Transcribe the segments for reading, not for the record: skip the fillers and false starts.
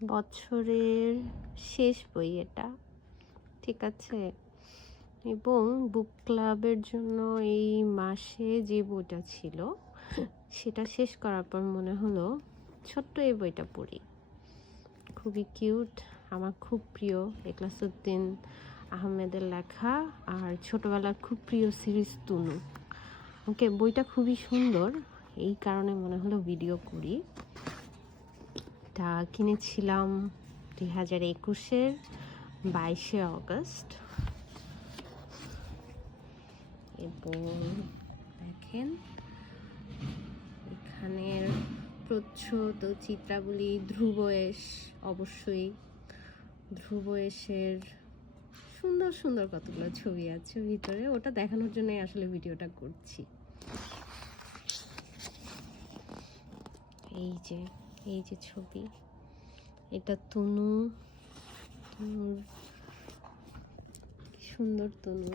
বছরের শেষ বই এটা, ঠিক আছে। এবং বুক ক্লাবের জন্য এই মাসে যে বইটা ছিল সেটা শেষ করার পর মনে হলো ছোট্ট এই বইটা পড়ি। খুবই কিউট, আমার খুব প্রিয় এখলাসউদ্দিন আহমেদের লেখা আর ছোটবেলার খুব প্রিয় সিরিজ তুনু। ওকে, বইটা খুবই সুন্দর, এই কারণে মনে হলো ভিডিও করি। এটা কিনেছিলাম 2021-এর 22শে অগস্ট। এবং দেখেন এখানের প্রচ্ছদ ও চিত্রাবলী ধ্রুবয়েশ, অবশ্যই ধ্রুবয়েশের সুন্দর সুন্দর কতগুলো ছবি আছে ভিতরে, ওটা দেখানোর জন্যই আসলে ভিডিওটা করছি। এই যে ছবি, এটা তনুর সুন্দর তনু,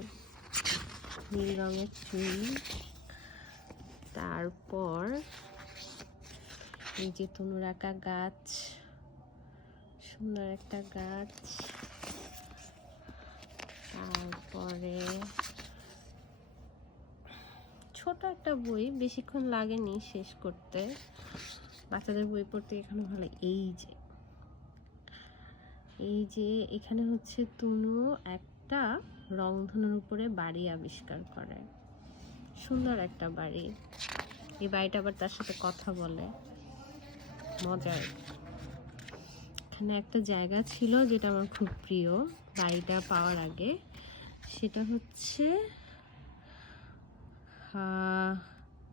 নীল রঙের চুল। তারপর এই যে তনুর আঁকা গাছ, সুন্দর একটা গাছ। তারপরে ছোট একটা বই, বেশিক্ষণ লাগেনি শেষ করতে, বাচ্চাদের বই পড়তে এখানে ভালো। এই যে এখানে হচ্ছে তনু একটা রংধনুর উপরে বাড়ি আবিষ্কার করে, সুন্দর একটা বাড়ি। এই বাড়িটা আবার তার সাথে কথা বলে, মজার। এখানে একটা জায়গা ছিল যেটা আমার খুব প্রিয় বাড়িটা পাওয়ার আগে, সেটা হচ্ছে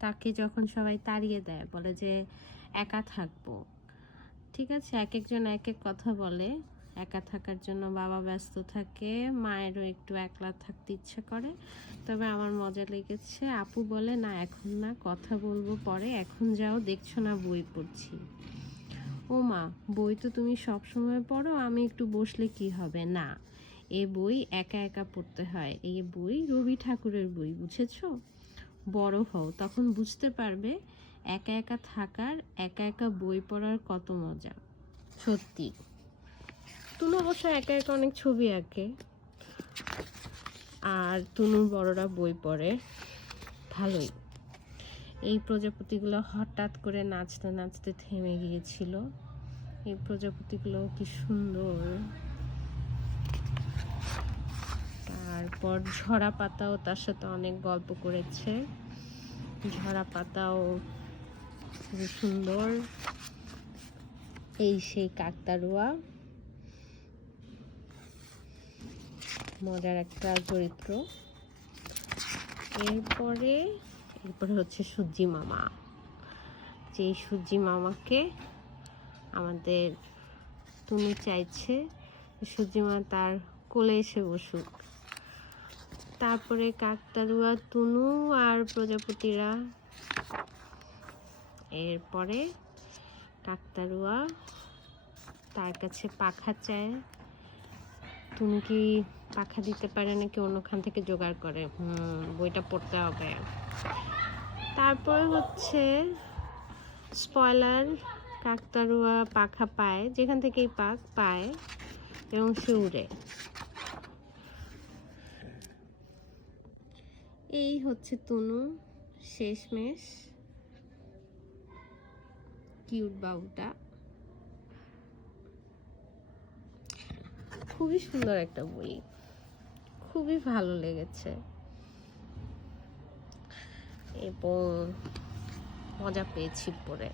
তাকে যখন সবাই তাড়িয়ে দেয়, বলে যে একা থাকবো, ঠিক আছে, এক একজন এক এক কথা বলে। একা থাকার জন্য বাবা ব্যস্ত থাকে, মায়েরও একটু একলা থাকতে ইচ্ছে করে। তবে আমার মজা লেগেছে, আপু বলে না এখন না, কথা বলবো পরে, এখন যাও, দেখছো না বই পড়ছি। ও মা, বই তো তুমি সব সময় পড়ো, আমি একটু বসলে কি হবে? না, এ বই একা একা পড়তে হয়, এই বই রবি ঠাকুরের বই, বুঝেছো? বড় হও, তখন বুঝতে পারবে একা একা থাকার, একা একা বই পড়ার কত মজা। সত্যি, তুনু অবশ্য একা একা অনেক ছবি আঁকে, আর তুনুর বড়রা বই পড়ে, ভালোই। এই প্রজাপতিগুলো হঠাৎ করে নাচতে নাচতে থেমে গিয়েছিল, এই প্রজাপতিগুলো কি সুন্দর। তারপর ঝরা পাতাও তার সাথে অনেক গল্প করেছে, ঝরা পাতাও খুবই সুন্দর। এই সেই কাকতাড়ুয়া, মজার একটা চরিত্র। এরপরে হচ্ছে সূর্যি মামা, যে সূর্যি মামাকে আমাদের তুনু চাইছে সূর্যি মামা তার কোলে এসে বসুক। তারপরে কাকতাড়ুয়া, তুনু আর প্রজাপতিরা। এরপরে কাকতাড়ুয়া তার কাছে পাখা চায়, তুমি কি পাখা দিতে পারে নাকি অন্যখান থেকে জোগাড় করে, বইটা পড়তে হবে। তারপর হচ্ছে স্পয়লার, কাকতাড়ুয়া পাখা পায়, যেখান থেকেই পাক পায়, এবং সে উড়ে। এই হচ্ছে তুনু, শেষমেশ কিউট বাবুটা। খুবই সুন্দর একটা বই, খুবই ভালো লেগেছে এবং মজা পেয়েছি পড়ে।